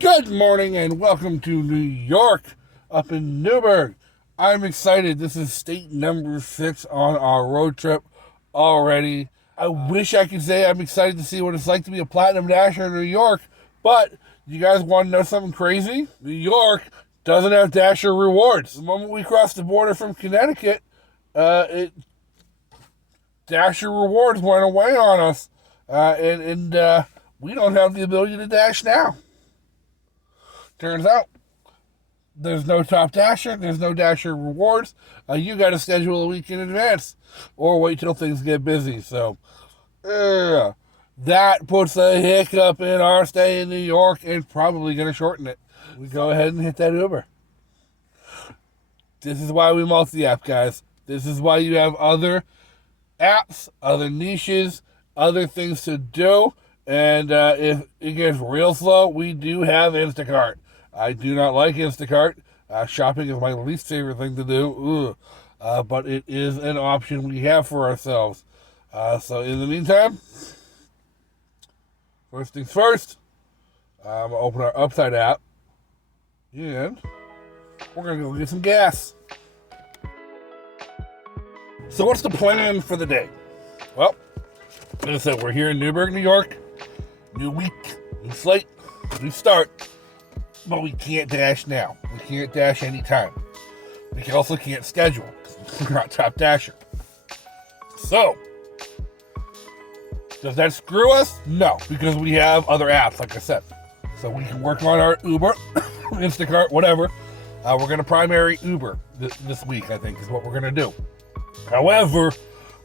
Good morning and welcome to New York, up in Newburgh. I'm excited. This is state number 6 on our road trip already. I wish I could say I'm excited to see what it's like to be a Platinum Dasher in New York, but you guys want to know something crazy? New York doesn't have Dasher rewards. The moment we crossed the border from Connecticut, Dasher rewards went away on us, and we don't have the ability to dash now. Turns out there's no top Dasher, there's no Dasher rewards. You got to schedule a week in advance or wait till things get busy. So that puts a hiccup in our stay in New York and probably going to shorten it. We go ahead and hit that Uber. This is why we multi-app, guys. This is why you have other apps, other niches, other things to do. And if it gets real slow, we do have Instacart. I do not like Instacart. Shopping is my least favorite thing to do. But it is an option we have for ourselves. So in the meantime, first things first, I'm going to open our Upside app. And we're going to go get some gas. So what's the plan for the day? Well, as I said, we're here in Newburgh, New York. New week, new slate, new start. But we can't dash now. We can't dash anytime. We also can't schedule. We're not top dasher. So, does that screw us? No, because we have other apps, like I said. So we can work on our Uber, Instacart, whatever. We're going to primary Uber this week, I think, is what we're going to do. However,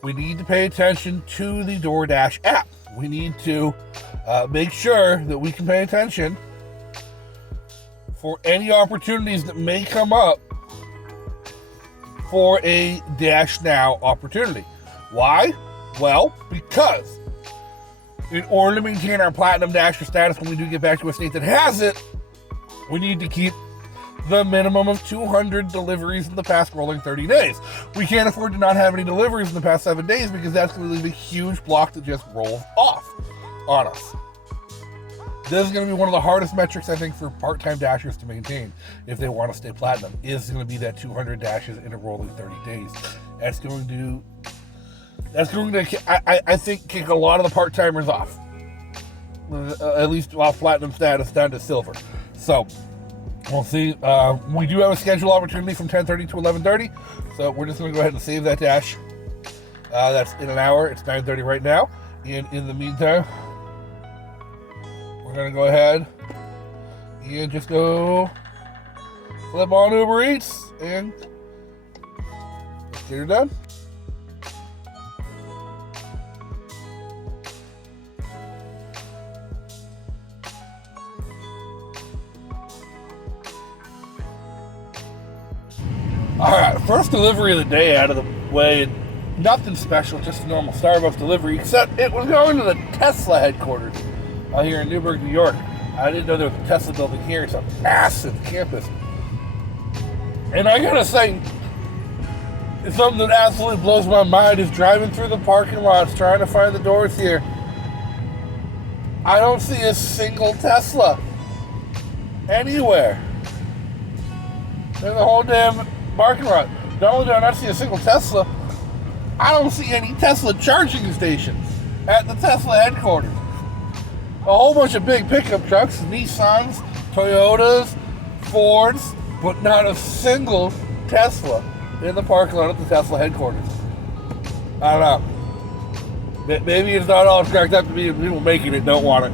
we need to pay attention to the DoorDash app. We need to make sure that we can pay attention for any opportunities that may come up for a Dash Now opportunity. Why? Well, because in order to maintain our Platinum Dasher status when we do get back to a state that has it, we need to keep the minimum of 200 deliveries in the past rolling 30 days. We can't afford to not have any deliveries in the past 7 days because that's going to leave a huge block that just rolls off on us. This is going to be one of the hardest metrics, I think, for part-time dashers to maintain if they want to stay platinum, is going to be that 200 dashes in a rolling 30 days. That's going to, I think, kick a lot of the part-timers off. At least off platinum status down to silver. So, we'll see. We do have a schedule opportunity from 10:30 to 11:30, so we're just going to go ahead and save that dash. That's in an hour. It's 9:30 right now. And in the meantime, we're going to go ahead and just go flip on Uber Eats and let's get her done. Alright, first delivery of the day out of the way. Nothing special, just a normal Starbucks delivery, except it was going to the Tesla headquarters out here in Newburgh, New York. I didn't know there was a Tesla building here. It's a massive campus. And I gotta say, it's something that absolutely blows my mind is driving through the parking lots, trying to find the doors here. I don't see a single Tesla anywhere. There's a whole damn parking lot. Not only do I not see a single Tesla, I don't see any Tesla charging stations at the Tesla headquarters. A whole bunch of big pickup trucks, Nissans, Toyotas, Fords, but not a single Tesla in the parking lot at the Tesla headquarters. I don't know. Maybe it's not all cracked up to be people making it don't want it.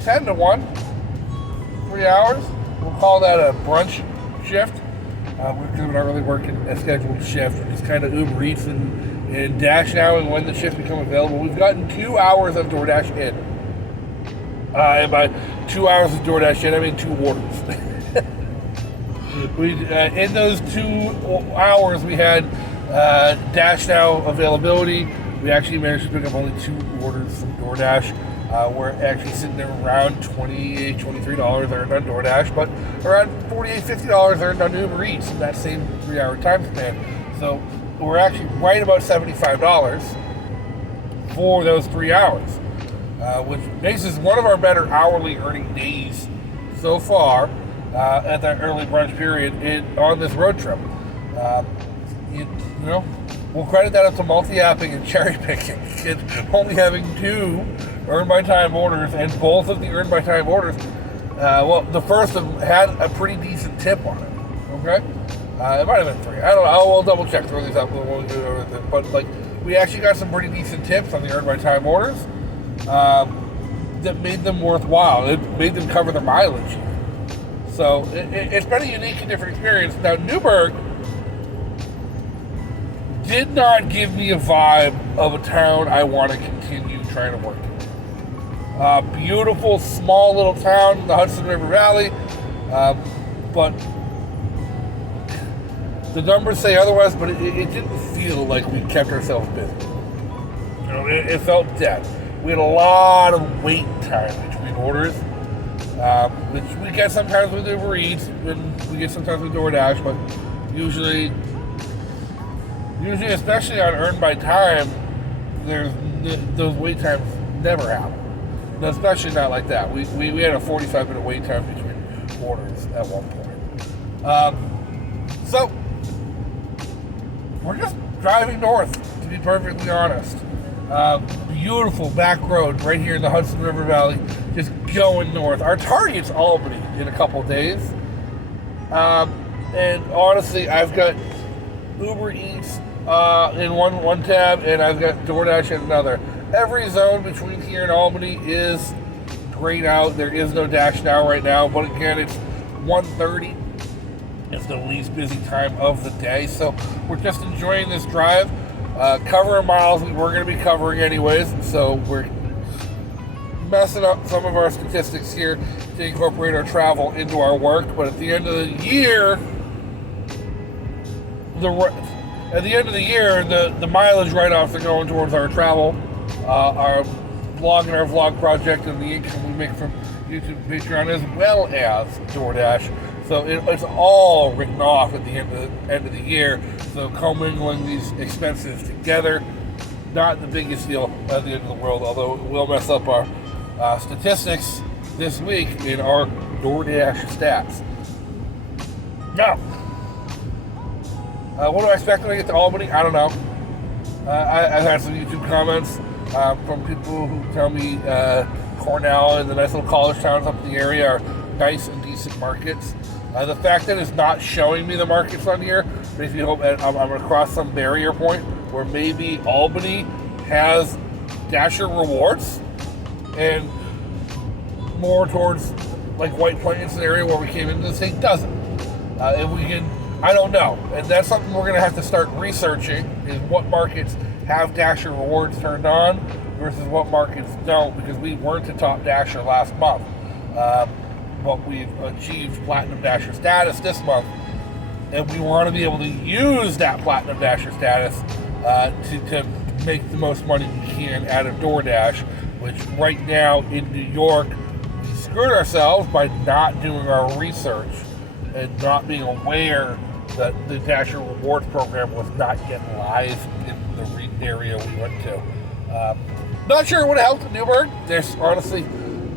Ten to 1, 3 hours. We'll call that a brunch shift. We're not really working a scheduled shift. We're just kind of Uber Eats and Dash Now, and when the shifts become available. We've gotten 2 hours of DoorDash in. And by 2 hours of DoorDash in, I mean 2 orders. In those 2 hours, we had Dash Now availability. We actually managed to pick up only 2 orders from DoorDash. We're actually sitting there around $28, $23 earned on DoorDash, but around $48, $50 earned on Uber Eats in that same 3-hour time span. So we're actually right about $75 for those 3 hours, which makes this one of our better hourly earning days so far at that early brunch period on this road trip. You know, we'll credit that up to multi-apping and cherry picking and only having 2 earned by time orders, and both of the earned by time orders, well, the first of them had a pretty decent tip on it. Okay, it might have been 3. I don't know. We'll double check. Throw these up. But like, we actually got some pretty decent tips on the earned by time orders that made them worthwhile. It made them cover the mileage. So it's been a unique and different experience. Now, Newburgh did not give me a vibe of a town I want to continue trying to work in. Beautiful, small little town in the Hudson River Valley, but the numbers say otherwise, but it didn't feel like we kept ourselves busy. You know, it felt dead. We had a lot of wait time between orders, which we get sometimes with Uber Eats, and we get sometimes with DoorDash, but usually, especially on earned by time, those wait times never happen. Especially not like that. We had a 45-minute wait time between orders at one point. So we're just driving north, to be perfectly honest. Beautiful back road right here in the Hudson River Valley, just going north. Our target's Albany in a couple days. And honestly, I've got Uber Eats in one tab, and I've got DoorDash in another. Every zone between here and Albany is grayed out. There is no Dash Now right now, but again, it's 1:30. It's the least busy time of the day, so we're just enjoying this drive, covering miles we were going to be covering anyways, so we're messing up some of our statistics here to incorporate our travel into our work, but at the end of the year, the mileage write-offs are going towards our travel, our blog and our vlog project, and the income we make from YouTube and Patreon, as well as DoorDash. So it's all written off at the end of the year. So commingling these expenses together, not the biggest deal at the end of the world, although it will mess up our statistics this week in our DoorDash stats. Now, what do I expect when I get to Albany? I don't know. I've had some YouTube comments from people who tell me Cornell and the nice little college towns up in the area are nice and decent markets. The fact that it's not showing me the markets on here makes me hope that I'm going to cross some barrier point where maybe Albany has Dasher rewards and more towards like White Plains, an area where we came into the state, doesn't. If we can, I don't know. And that's something we're going to have to start researching, is what markets have Dasher rewards turned on versus what markets don't, because we weren't the top Dasher last month. But we've achieved Platinum Dasher status this month, and we want to be able to use that Platinum Dasher status to make the most money we can out of DoorDash, which right now in New York, we screwed ourselves by not doing our research and not being aware that the Dasher Rewards program was not yet live in the area we went to. Not sure it would have helped in Newburgh. There's honestly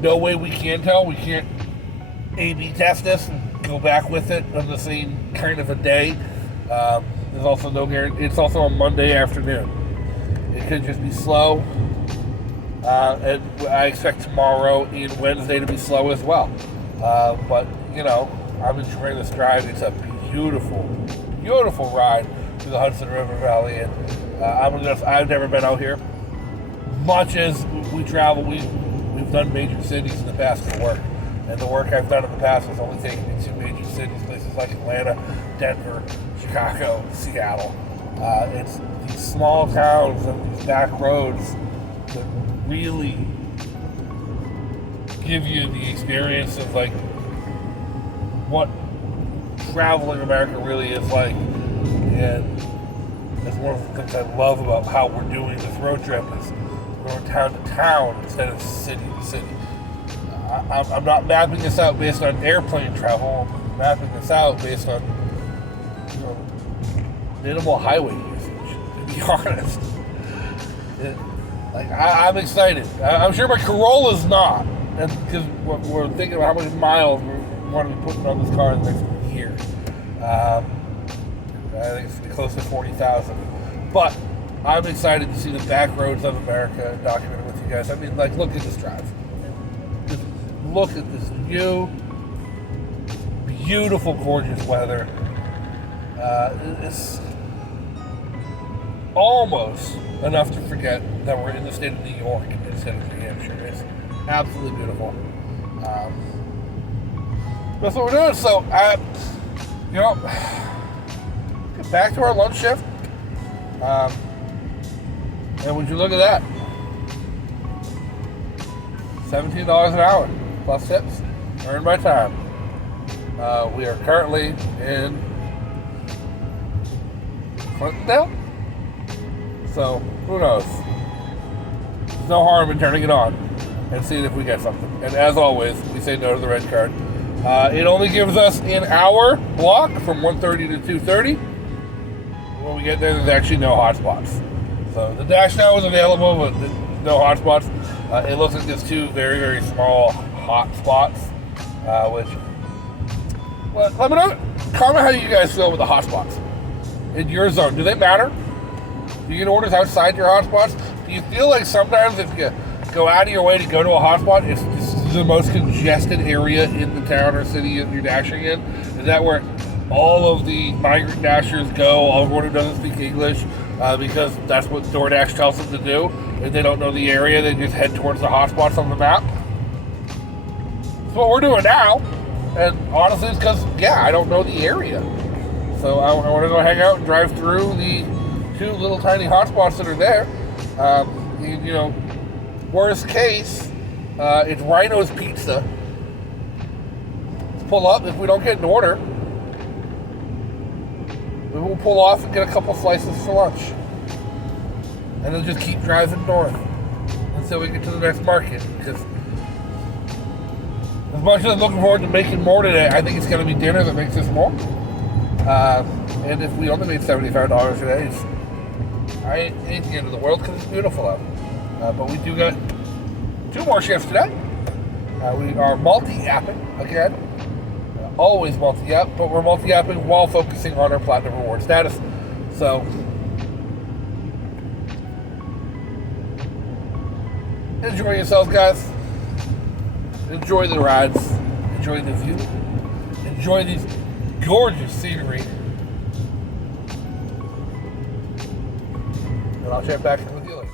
no way we can tell. We can't A/B test this and go back with it on the same kind of a day. There's also no guarantee. It's also a Monday afternoon. It could just be slow. And I expect tomorrow and Wednesday to be slow as well. But, you know, I'm enjoying this drive. It's a beautiful, beautiful ride through the Hudson River Valley. And I've never been out here. Much as we travel, we've done major cities in the past for work. And the work I've done in the past has only taken me to major cities, places like Atlanta, Denver, Chicago, Seattle. It's these small towns and these back roads that really give you the experience of like what traveling America really is like. And that's one of the things I love about how we're doing this road trip is going town to town instead of city to city. I'm not mapping this out based on airplane travel. I'm mapping this out based on minimal highway usage, to be honest. I'm excited. I'm sure my Corolla's not, because we're thinking about how many miles we want to be putting on this car in the next year. I think it's going to be close to 40,000. But I'm excited to see the back roads of America and document it with you guys. I mean, like, look at this drive. Just look at this view. Beautiful, gorgeous weather. It's almost enough to forget that we're in the state of New York instead of New Hampshire. It's absolutely beautiful. That's what we're doing. So, get back to our lunch shift. And would you look at that? $17 an hour plus tips earned by time. We are currently in Clintondale. So, who knows? There's no harm in turning it on and seeing if we get something. And as always, we say no to the red card. It only gives us an hour block from 1:30 to 2:30. When we get there, there's actually no hotspots. So the dash now is available, but no hotspots. It looks like there's two very, very small hotspots, which, well, let me know. Comment how you guys feel with the hotspots in your zone. Do they matter? Do you get orders outside your hotspots? Do you feel like sometimes if you go out of your way to go to a hotspot, it's the most congested area in the town or city you're dashing in? Is that where all of the migrant dashers go, everyone who doesn't speak English, because that's what DoorDash tells them to do? If they don't know the area, they just head towards the hotspots on the map. That's what we're doing now. And honestly, it's because, I don't know the area. So I want to go hang out and drive through the two little tiny hotspots that are there. Worst case, it's Rhino's Pizza. Let's pull up. If we don't get an order, we will pull off and get a couple slices for lunch. And then just keep driving north until we get to the next market. Because as much as I'm looking forward to making more today, I think it's going to be dinner that makes us more. And if we only made $75 today, I ain't the end of the world because it's beautiful out. But we do got 2 more shifts today. We are multi-apping again. Always multi-app, but we're multi-apping while focusing on our Platinum Reward status. So, enjoy yourselves, guys. Enjoy the rides. Enjoy the view. Enjoy these gorgeous scenery. And I'll check back in with you later.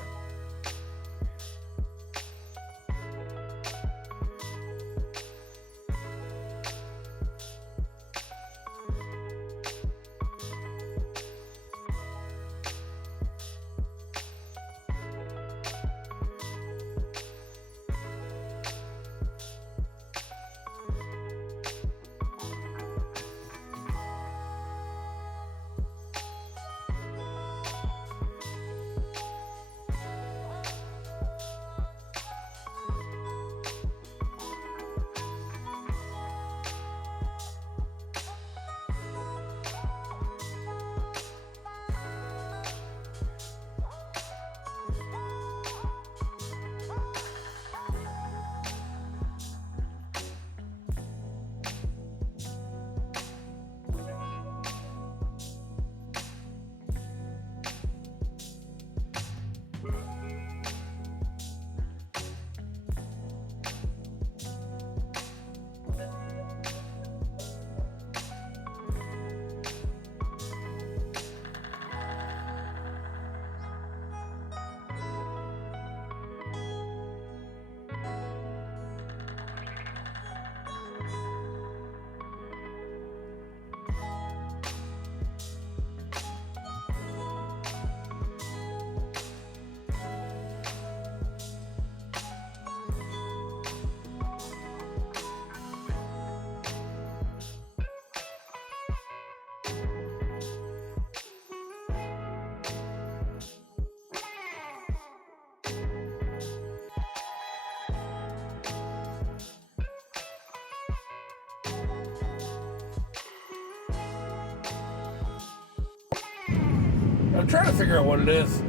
I'm trying to figure out what it is.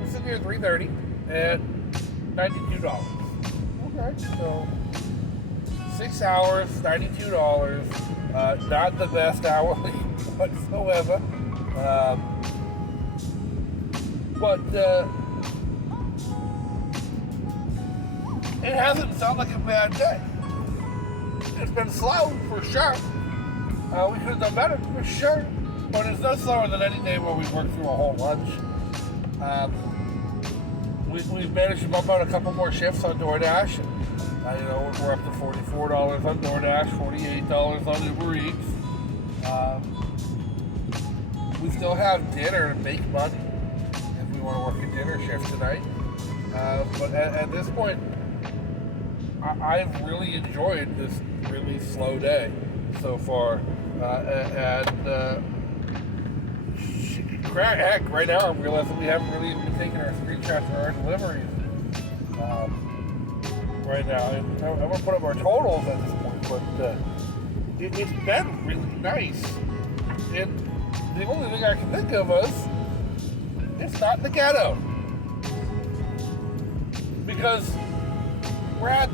We're sitting here at 3:30 at $92. Okay, so 6 hours, $92. Not the best hourly whatsoever. But it hasn't sounded like a bad day. It's been slow for sure. We could have done better for sure, but it's no slower than any day where we worked through a whole lunch. We've managed to bump out a couple more shifts on DoorDash. We're up to $44 on DoorDash, $48 on Uber Eats. We still have dinner to make money if we want to work a dinner shift tonight. But at this point, I've really enjoyed this really slow day so far. Heck, right now I'm realizing we haven't really even been taking our screenshots for our deliveries right now. I'm going to put up our totals at this point, but it's been really nice. And the only thing I can think of is it's not in the ghetto. Because we're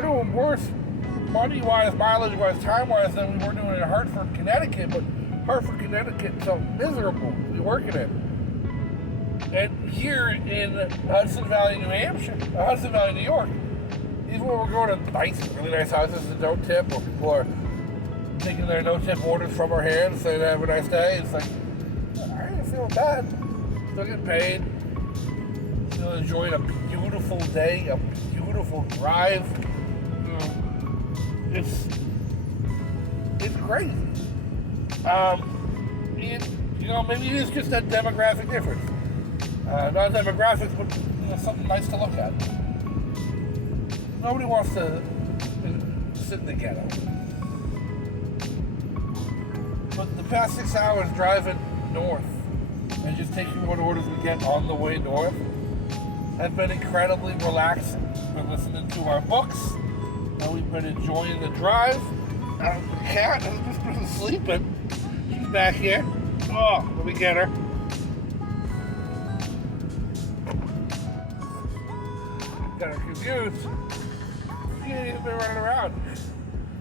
doing worse money-wise, mileage-wise, time-wise than we were doing in Hartford, Connecticut, but Hartford, Connecticut felt miserable to be working in. And here in Hudson Valley, New York, even when we're going to really nice houses that don't tip, or people are taking their no-tip orders from our hands, saying have a nice day, it's like, I ain't feeling bad. Still getting paid. Still enjoying a beautiful day, a beautiful drive. It's crazy. Maybe it is just that demographic difference. Not demographics, but something nice to look at. Nobody wants to sit in the ghetto. But the past 6 hours driving north and just taking what orders we get on the way north have been incredibly relaxing. We've been listening to our books, and we've been enjoying the drive. The cat has just been sleeping. She's back here. Oh, let me get her. Got her confused. She ain't even been running around.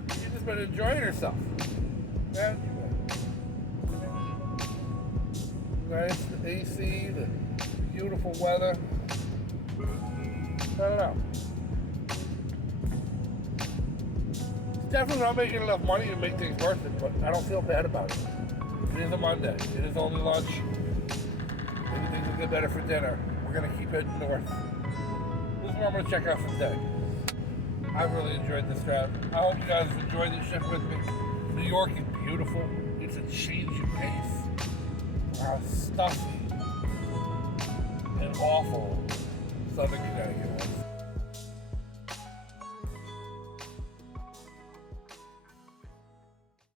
She's just been enjoying herself. Yeah. Nice, the AC, the beautiful weather. I don't know. It's definitely not making enough money to make things worth it, but I don't feel bad about it. It is a Monday. It is only lunch. Maybe things will get better for dinner. We're going to keep heading north. This is where I'm going to check out for today. I've really enjoyed this drive. I hope you guys enjoyed this trip with me. New York is beautiful. It's a change of pace. How stuffy and awful Southern Connecticut was.